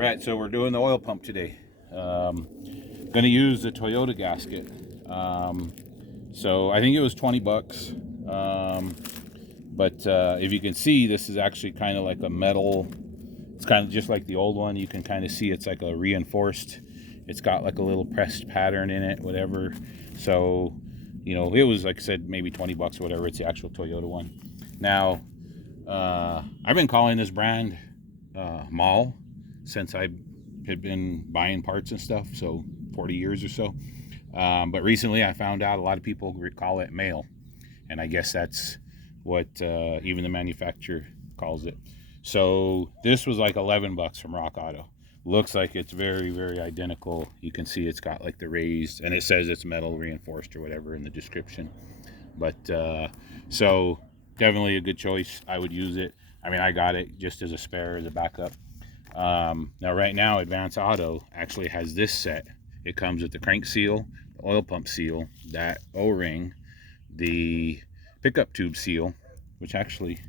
All right, so we're doing the oil pump today. Going to use the Toyota gasket. So I think it was 20 bucks. But if you can see, this is actually kind of like a metal. It's kind of just like the old one. You can kind of see it's like a reinforced. It's got like a little pressed pattern in it, whatever. So, you know, it was, like I said, maybe 20 bucks or whatever. It's the actual Toyota one. Now, I've been calling this brand Mall since I had been buying parts and stuff, so 40 years or so. But recently I found out a lot of people call it Mail, and I guess that's what even the manufacturer calls it. So this was like 11 bucks from Rock Auto. Looks like it's very, very identical. You can see it's got like the raised, and it says it's metal reinforced or whatever in the description. But so definitely a good choice. I would use it. I mean, I got it just as a spare, as a backup. Now right now Advance Auto actually has this set. It comes with the crank seal, the oil pump seal, that O-ring, the pickup tube seal, which actually,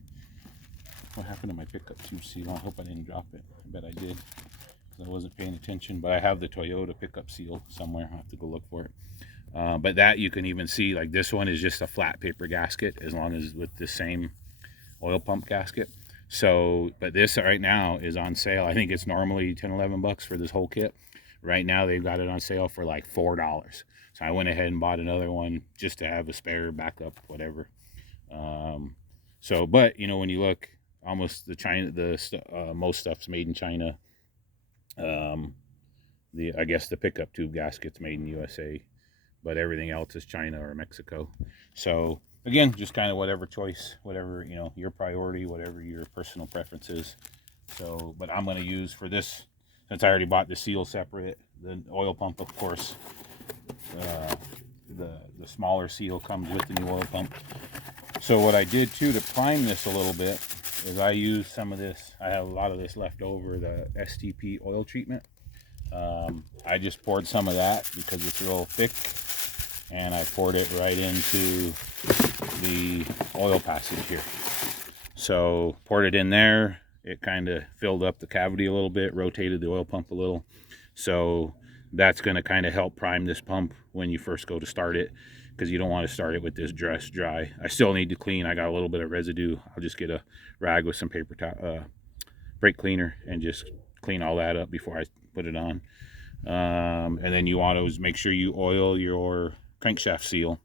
what happened to my pickup tube seal? I hope I didn't drop it. I bet I did, because I wasn't paying attention. But I have the Toyota pickup seal somewhere. I'll have to go look for it. But that you can even see, like this one is just a flat paper gasket, as long as with the same oil pump gasket. So, but this right now is on sale. I think it's normally 10, 11 bucks for this whole kit. Right now they've got it on sale for like $4. So I went ahead and bought another one just to have a spare backup, whatever. So, but you know, when you look, almost most stuff's made in China. I guess the pickup tube gasket's made in USA, but everything else is China or Mexico. So again, just kind of whatever choice, whatever, you know, your priority, whatever your personal preference is. So, but I'm going to use for this, since I already bought the seal separate, the oil pump, of course, the smaller seal comes with the new oil pump. So what I did too to prime this a little bit is I used some of this. I have a lot of this left over, the STP oil treatment. I just poured some of that because it's real thick, and I poured it right into the oil passage here. So poured it in there. It kind of filled up the cavity a little bit, rotated the oil pump a little. So that's going to kind of help prime this pump when you first go to start it, because you don't want to start it with this dry. I still need to clean. I got a little bit of residue. I'll just get a rag with some paper brake cleaner and just clean all that up before I put it on. And then you want to make sure you oil your crankshaft seal.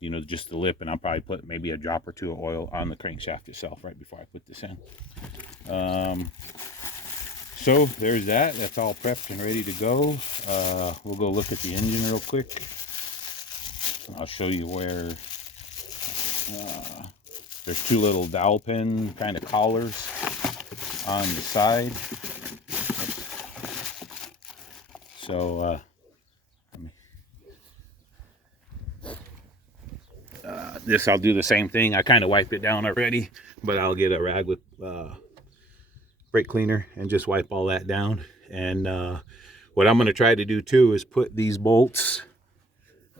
You know, just the lip, and I'll probably put maybe a drop or two of oil on the crankshaft itself right before I put this in. So there's that. That's all prepped and ready to go. We'll go look at the engine real quick. I'll show you where there's two little dowel pin kind of collars on the side. So this, I'll do the same thing. I kind of wiped it down already, but I'll get a rag with brake cleaner and just wipe all that down. And what I'm going to try to do too is put these bolts,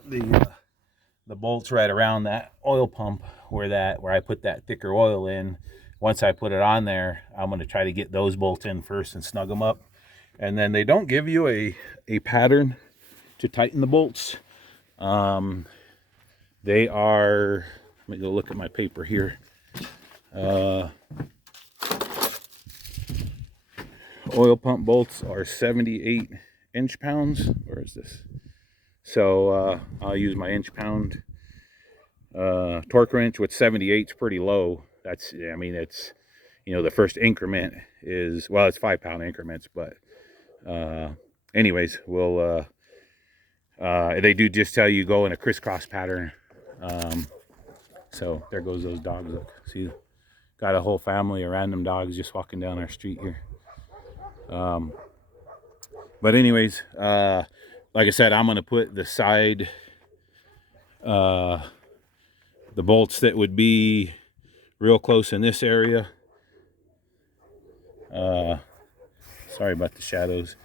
the bolts right around that oil pump where I put that thicker oil in. Once I put it on there, I'm going to try to get those bolts in first and snug them up. And then they don't give you a pattern to tighten the bolts. They are, let me go look at my paper here. Oil pump bolts are 78 inch-pounds. Where is this? So I'll use my inch-pound torque wrench. With 78 is pretty low. That's, I mean, it's, you know, the first increment is, well, it's 5-pound increments, but anyways, we'll they do just tell you go in a crisscross pattern. So there goes those dogs. Look, see, got a whole family of random dogs just walking down our street here. But anyways, like I said, I'm going to put the side, the bolts that would be real close in this area. Sorry about the shadows.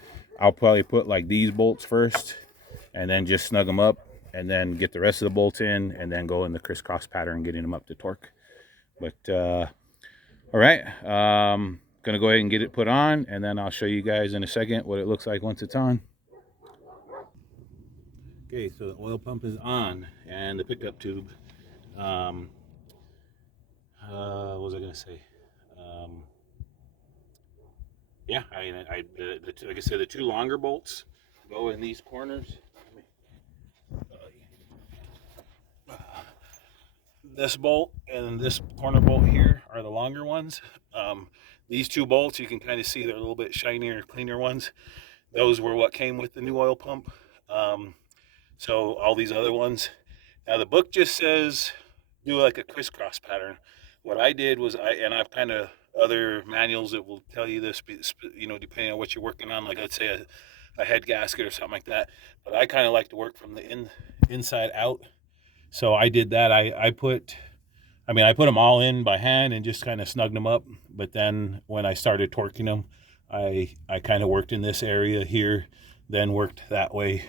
I'll probably put like these bolts first, and then just snug them up, and then get the rest of the bolts in, and then go in the crisscross pattern, getting them up to torque. But all right, gonna go ahead and get it put on, and then I'll show you guys in a second what it looks like once it's on. Okay, so the oil pump is on, and the pickup tube. What was I gonna say? Yeah, like I said, the two longer bolts go in these corners. This bolt and this corner bolt here are the longer ones. These two bolts, you can kind of see they're a little bit shinier, cleaner ones. Those were what came with the new oil pump. So all these other ones. Now the book just says do like a crisscross pattern. What I did was I've kind of other manuals that will tell you this, you know, depending on what you're working on, like let's say a head gasket or something like that. But I kind of like to work from the inside out. So I did that. I put them all in by hand and just kind of snugged them up. But then when I started torquing them, I kind of worked in this area here, then worked that way.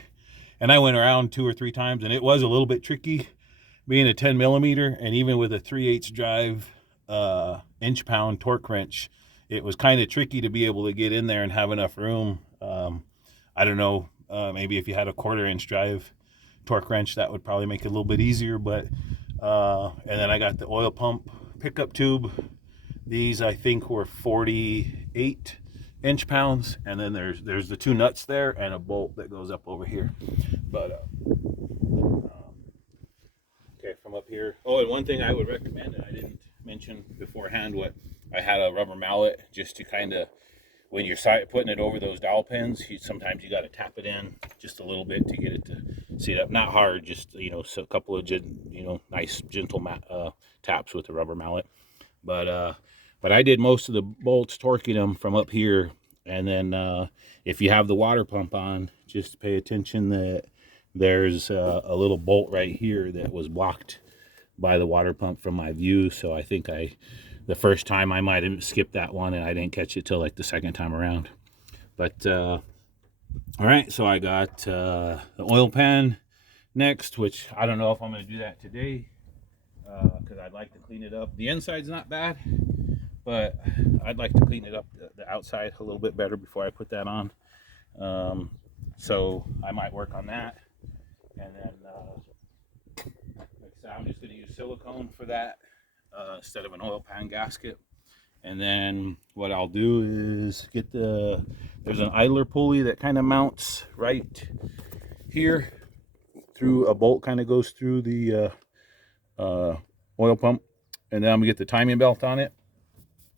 And I went around 2 or 3 times, and it was a little bit tricky being a 10 millimeter, and even with a 3/8 drive inch-pound torque wrench, it was kind of tricky to be able to get in there and have enough room. I don't know, maybe if you had a 1/4 inch drive torque wrench, that would probably make it a little bit easier. But and then I got the oil pump pickup tube. These I think were 48 inch-pounds, and then there's the 2 nuts there and a bolt that goes up over here. But okay, from up here. Oh, and one thing I would recommend, and I didn't mention beforehand, what I had a rubber mallet just to kind of, when you're putting it over those dowel pins, sometimes you got to tap it in just a little bit to get it to seat up. Not hard, just, you know, so a couple of nice gentle taps with the rubber mallet. But I did most of the bolts torquing them from up here, and then if you have the water pump on, just pay attention that there's a little bolt right here that was blocked by the water pump from my view. So I think the first time I might have skipped that one, and I didn't catch it till like the second time around. But all right, so I got the oil pan next, which I don't know if I'm going to do that today because I'd like to clean it up. The inside's not bad, but I'd like to clean it up, the outside, a little bit better before I put that on. So I might work on that. And then, like I said, I'm just going to use silicone for that instead of an oil pan gasket. And then what I'll do is get there's an idler pulley that kind of mounts right here through a bolt, kind of goes through the oil pump. And then I'm going to get the timing belt on it.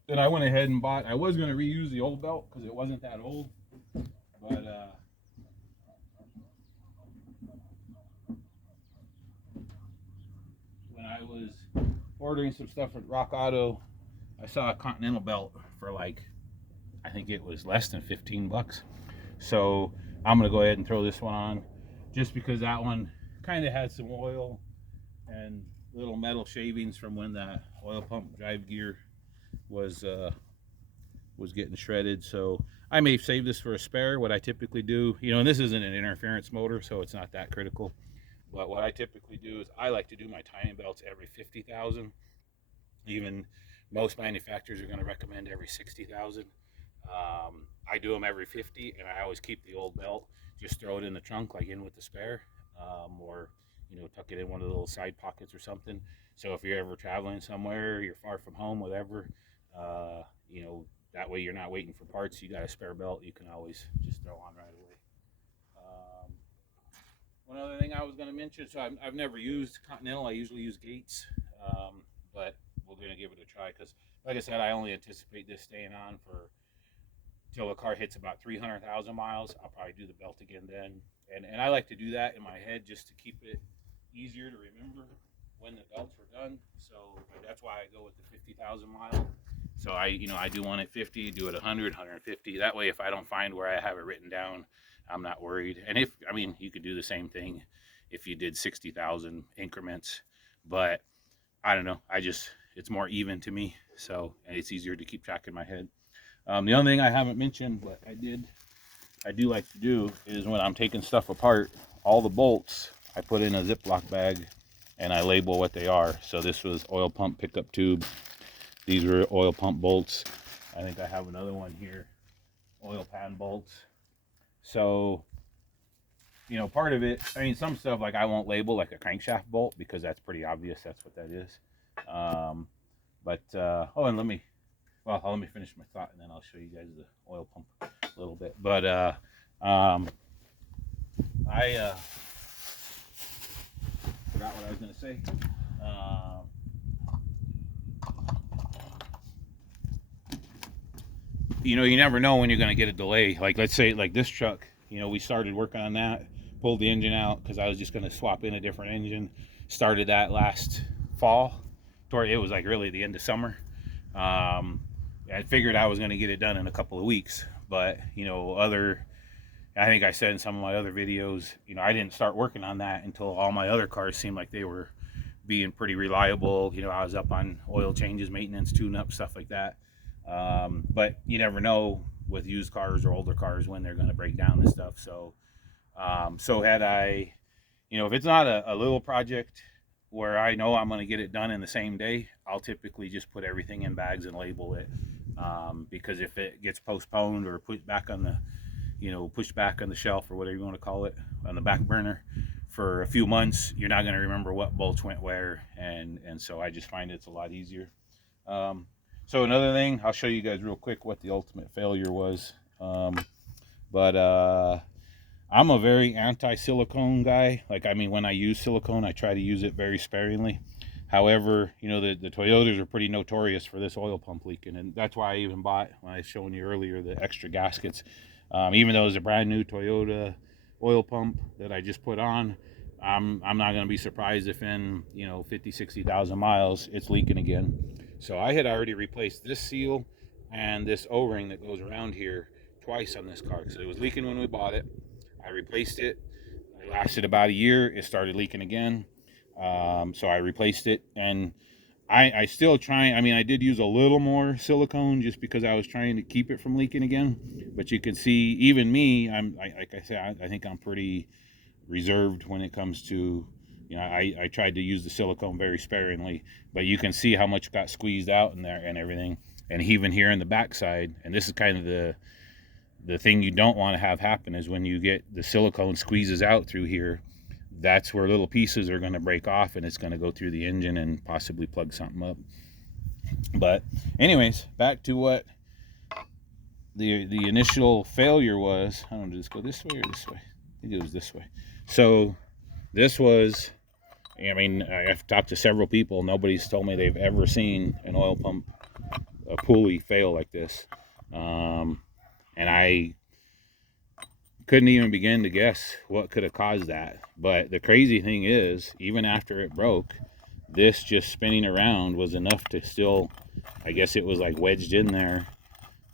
Then I went ahead and I was going to reuse the old belt because it wasn't that old. But when I was ordering some stuff at Rock Auto, I saw a Continental belt for like, I think it was less than 15 bucks. So I'm going to go ahead and throw this one on just because that one kind of had some oil and little metal shavings from when that oil pump drive gear was getting shredded. So I may save this for a spare. What I typically do, you know, and this isn't an interference motor, so it's not that critical. But what I typically do is I like to do my timing belts every 50,000. Even most manufacturers are going to recommend every 60,000. I do them every 50, and I always keep the old belt. Just throw it in the trunk, like in with the spare, or you know, tuck it in one of the little side pockets or something. So if you're ever traveling somewhere, you're far from home, whatever, you know, that way you're not waiting for parts. You got a spare belt you can always just throw on right away. One other thing I was going to mention, so I've never used Continental. I usually use Gates, but we're going to give it a try because, like I said, I only anticipate this staying on for till the car hits about 300,000 miles. I'll probably do the belt again then. And I like to do that in my head just to keep it easier to remember when the belts were done. So that's why I go with the 50,000 mile. So I do one at 50, do it 100, 150. That way, if I don't find where I have it written down, I'm not worried. And you could do the same thing if you did 60,000 increments, but I don't know. It's more even to me. So, and it's easier to keep track in my head. The only thing I haven't mentioned, but I do like to do is when I'm taking stuff apart, all the bolts I put in a Ziploc bag and I label what they are. So this was oil pump pickup tube. These were oil pump bolts. I think I have another one here, oil pan bolts. So, you know, part of it, I mean, some stuff like I won't label like a crankshaft bolt because that's pretty obvious. That's what that is. Oh, and let me finish my thought and then I'll show you guys the oil pump a little bit. But I forgot what I was going to say. You know, you never know when you're going to get a delay. Like, let's say, like this truck, you know, we started working on that, pulled the engine out because I was just going to swap in a different engine. Started that last fall. It was like really the end of summer. I figured I was going to get it done in a couple of weeks, but you know, I think I said in some of my other videos, you know, I didn't start working on that until all my other cars seemed like they were being pretty reliable. You know, I was up on oil changes, maintenance, tune-up, stuff like that. But you never know with used cars or older cars when they're going to break down and stuff. So, had I, you know, if it's not a little project where I know I'm going to get it done in the same day, I'll typically just put everything in bags and label it. Because if it gets postponed or put back on the, you know, pushed back on the shelf or whatever you want to call it, on the back burner for a few months, you're not going to remember what bolts went where. And so I just find it's a lot easier. So another thing, I'll show you guys real quick what the ultimate failure was. I'm a very anti-silicone guy. Like, I mean, when I use silicone, I try to use it very sparingly. However, you know, the Toyotas are pretty notorious for this oil pump leaking. And that's why I even bought, when I was showing you earlier, the extra gaskets. Even though it's a brand new Toyota oil pump that I just put on, I'm not going to be surprised if in, you know, 50, 60,000 miles, it's leaking again. So I had already replaced this seal and this O-ring that goes around here twice on this car. So it was leaking when we bought it. I replaced it. It lasted about a year. It started leaking again. So I replaced it. And I still try. I mean, I did use a little more silicone just because I was trying to keep it from leaking again. But you can see, even me, like I said, I think I'm pretty reserved when it comes to, you know, I tried to use the silicone very sparingly, but you can see how much got squeezed out in there and everything. And even here in the backside, and this is kind of the thing you don't want to have happen, is when you get the silicone squeezes out through here, that's where little pieces are going to break off and it's going to go through the engine and possibly plug something up. But anyways, back to what the initial failure was. I don't know, does this go this way or this way? I think it was this way. So this was, I mean, I've talked to several people. Nobody's told me they've ever seen an oil pump, a pulley fail like this. And I couldn't even begin to guess what could have caused that. But the crazy thing is, even after it broke, this just spinning around was enough to still, I guess it was like wedged in there,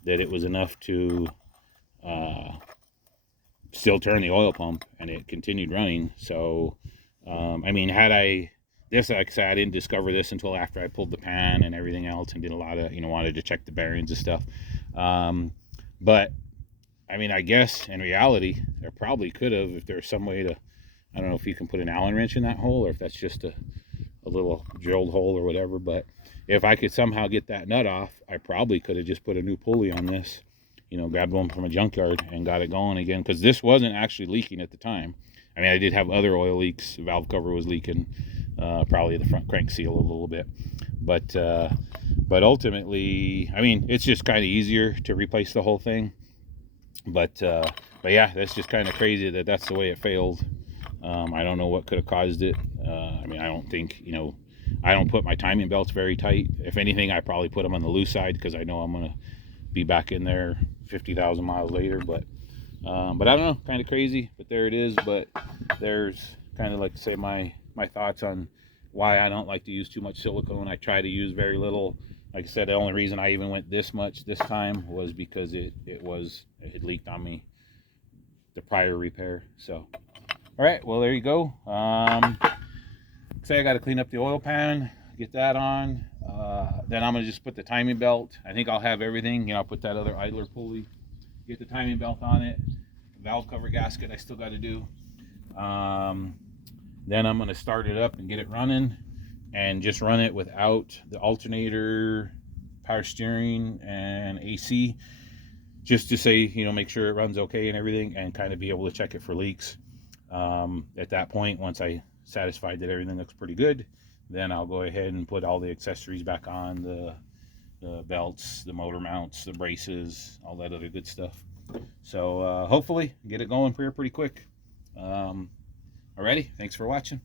that it was enough to still turn the oil pump, and it continued running. So I mean, had I this, like I said, I didn't discover this until after I pulled the pan and everything else and did a lot of, you know, wanted to check the bearings and stuff. But I mean, I guess in reality there probably could have, if there's some way to, I don't know if you can put an Allen wrench in that hole or if that's just a little drilled hole or whatever, but if I could somehow get that nut off, I probably could have just put a new pulley on this, you know, grabbed one from a junkyard and got it going again, because this wasn't actually leaking at the time. I mean, I did have other oil leaks. The valve cover was leaking, probably the front crank seal a little bit, but ultimately, I mean, it's just kind of easier to replace the whole thing. But yeah, that's just kind of crazy that that's the way it failed. I don't know what could have caused it. I mean, I don't think, you know, I don't put my timing belts very tight. If anything, I probably put them on the loose side because I know I'm going to be back in there 50,000 miles later. But I don't know, kind of crazy, but there it is. But there's kind of, like, say, my thoughts on why I don't like to use too much silicone. I try to use very little. Like I said, the only reason I even went this much this time was because it had leaked on me the prior repair. So, all right, well, there you go. Say I got to clean up the oil pan, get that on. Then I'm gonna just put the timing belt. I think I'll have everything. You know, I'll put that other idler pulley, get the timing belt on it, valve cover gasket I still got to do. Then I'm gonna start it up and get it running, and just run it without the alternator power steering and AC, just to say, you know, make sure it runs okay and everything, and kind of be able to check it for leaks. At that point, once I satisfied that everything looks pretty good, then I'll go ahead and put all the accessories back on, the belts, the motor mounts, the braces, all that other good stuff. So hopefully get it going pretty quick. Alrighty, thanks for watching.